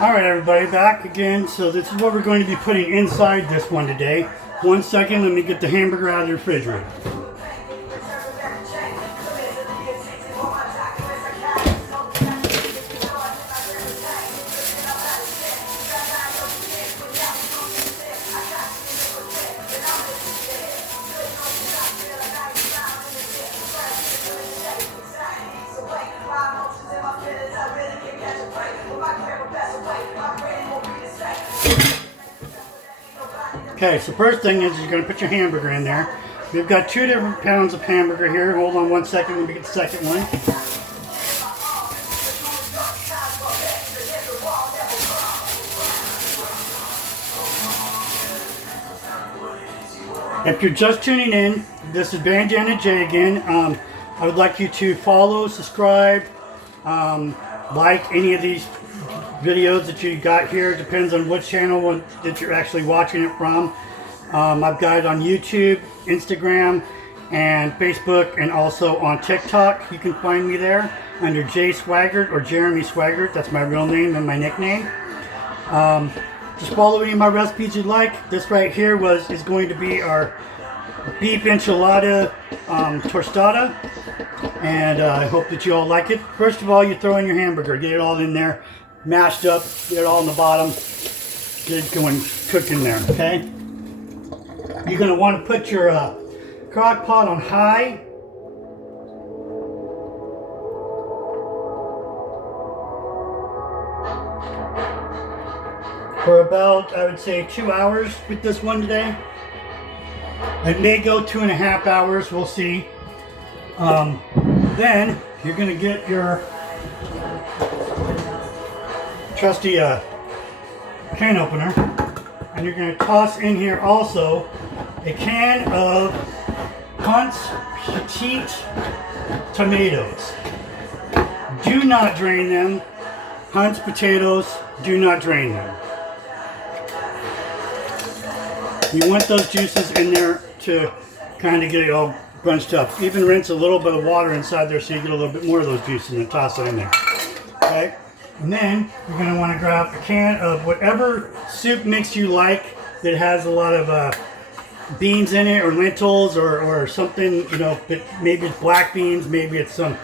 Alright everybody, back again. So this is what we're going to be putting inside this one today. 1 second, let me get the hamburger out of the refrigerator. Okay, so first thing is you're going to put your hamburger in there. We've got 2 different pounds of hamburger here. Hold on 1 second, let me get the second one. If you're just tuning in, this is Bandana J again. I would like you to follow, subscribe, like any of these videos that you got here. Depends on what channel that you're actually watching it from. I've got it on YouTube, Instagram, and Facebook, and also on TikTok. You can find me there under Jay Swaggart or Jeremy Swaggart. That's my real name and my nickname. Just follow any of my recipes you'd like. This right here is going to be our beef enchilada tostada, and I hope that you all like it. First of all, you throw in your hamburger, get it all in there, mashed up, get it all in the bottom, get it going, cook in there, okay? You're going to want to put your crock pot on high. For about, I would say, 2 hours with this one today. It may go 2.5 hours, we'll see. Then you're going to get your trusty can opener, and you're going to toss in here also a can of Hunt's Petite tomatoes. Do not drain them. Hunt's potatoes, do not drain them. You want those juices in there to kind of get it all bunched up. Even rinse a little bit of water inside there so you get a little bit more of those juices and toss it in there. Okay? And then you're going to want to grab a can of whatever soup mix you like that has a lot of beans in it, or lentils, or something, you know, maybe it's black beans, maybe it's some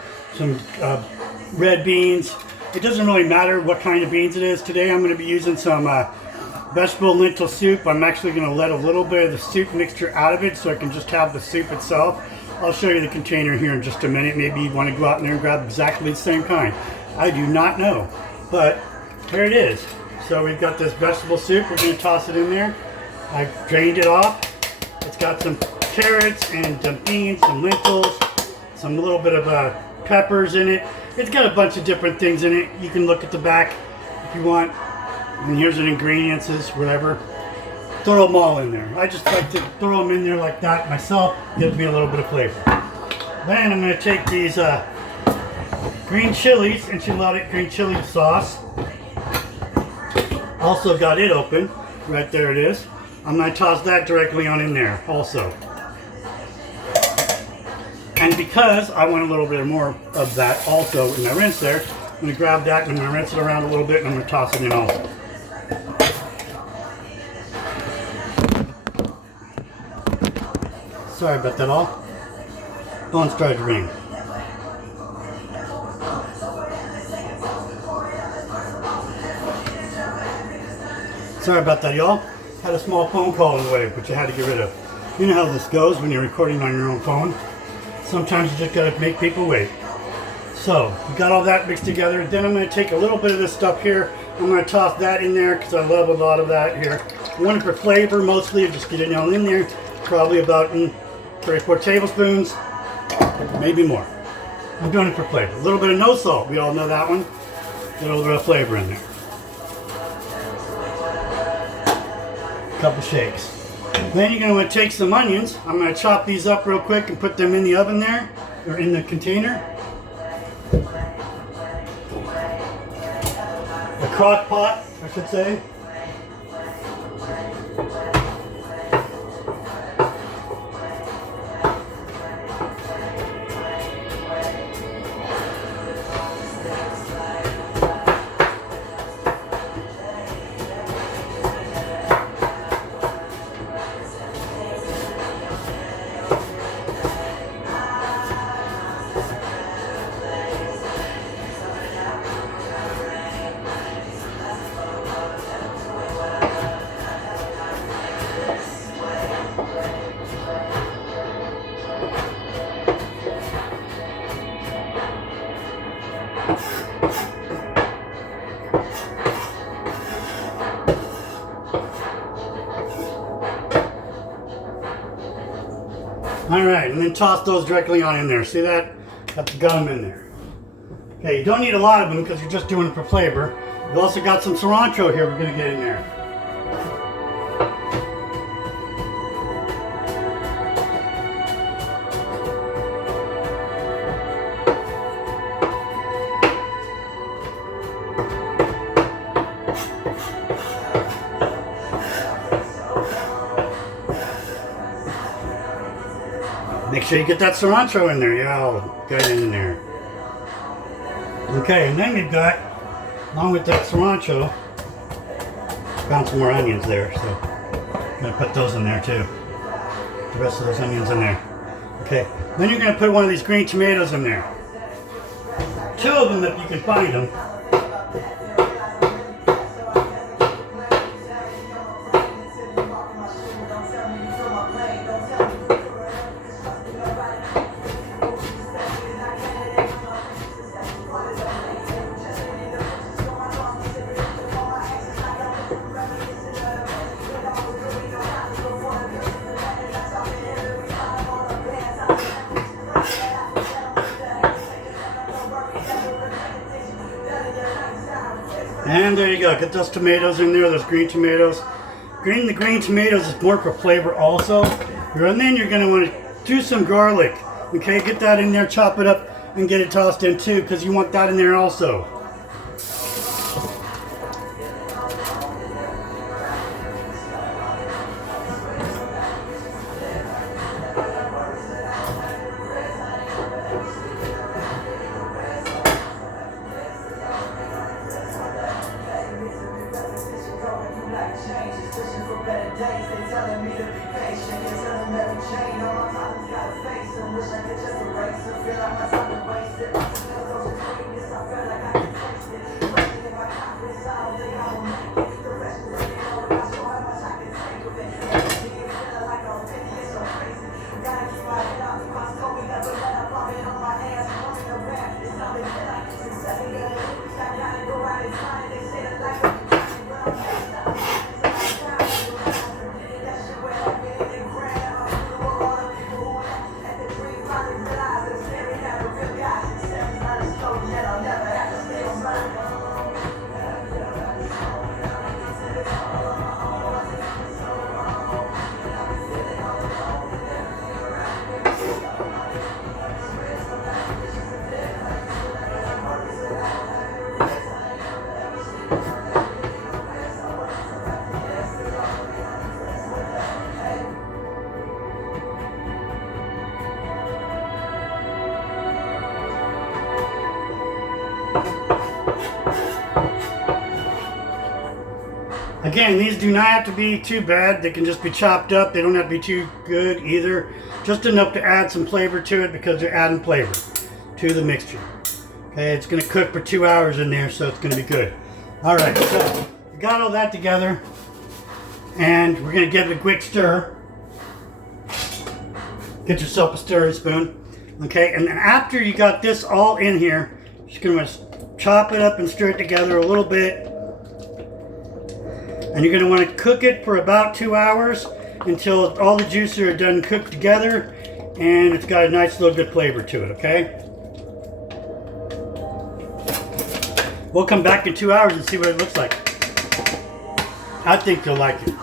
red beans. It doesn't really matter what kind of beans it is. Today I'm going to be using some vegetable lentil soup. I'm actually going to let a little bit of the soup mixture out of it so I can just have the soup itself. I'll show you the container here in just a minute. Maybe you want to go out there and grab exactly the same kind. I do not know, but here it is. So we've got this vegetable soup. We're going to toss it in there. I drained it off. It's got some carrots and some beans, some lentils, some little bit of peppers in it. It's got a bunch of different things in it. You can look at the back if you want. And here's the ingredients, whatever. Throw them all in there. I just like to throw them in there like that myself. Gives me a little bit of flavor. Then I'm going to take these green chilies, enchilada green chili sauce. Also got it open. Right there it is. I'm going to toss that directly on in there also. And because I want a little bit more of that also in my rinse there, I'm going to grab that and I'm going to rinse it around a little bit and I'm going to toss it in also. Sorry about that all. Phone's tried to ring. Sorry about that, y'all. Had a small phone call in the way, which I had to get rid of. You know how this goes when you're recording on your own phone. Sometimes you just gotta make people wait. So, we got all that mixed together. Then I'm gonna take a little bit of this stuff here. I'm gonna toss that in there because I love a lot of that here. I want it for flavor mostly. Just get it all in there. Probably about 3 or 4 tablespoons, maybe more. I'm doing it for flavor. A little bit of no salt. We all know that one. Get a little bit of flavor in there. Couple shakes. Then you're going to want to take some onions. I'm going to chop these up real quick and put them in the oven there, or in the container. A crock pot, I should say. Alright, and then toss those directly on in there. See that? Got them in there. Okay, you don't need a lot of them because you're just doing it for flavor. We've also got some cilantro here we're going to get in there. Make sure you get that cilantro in there. Yeah, I'll get it in there. Okay, and then we've got, along with that cilantro, found some more onions there, so I'm going to put those in there too. The rest of those onions in there. Okay, then you're going to put one of these green tomatoes in there. 2 of them if you can find them. And there you go. Get those tomatoes in there, those green tomatoes. The green tomatoes is more for flavor also. And then you're going to want to do some garlic. Okay, get that in there, chop it up, and get it tossed in too, because you want that in there also. Again, these do not have to be too bad. They can just be chopped up. They don't have to be too good either. Just enough to add some flavor to it because they're adding flavor to the mixture. Okay, it's going to cook for 2 hours in there, so it's going to be good. Alright, so we got all that together. And we're going to give it a quick stir. Get yourself a stirring spoon. Okay, and then after you got this all in here, you're just going to chop it up and stir it together a little bit. And you're going to want to cook it for about 2 hours until all the juices are done cooked together and it's got a nice little good flavor to it, okay? We'll come back in 2 hours and see what it looks like. I think you'll like it.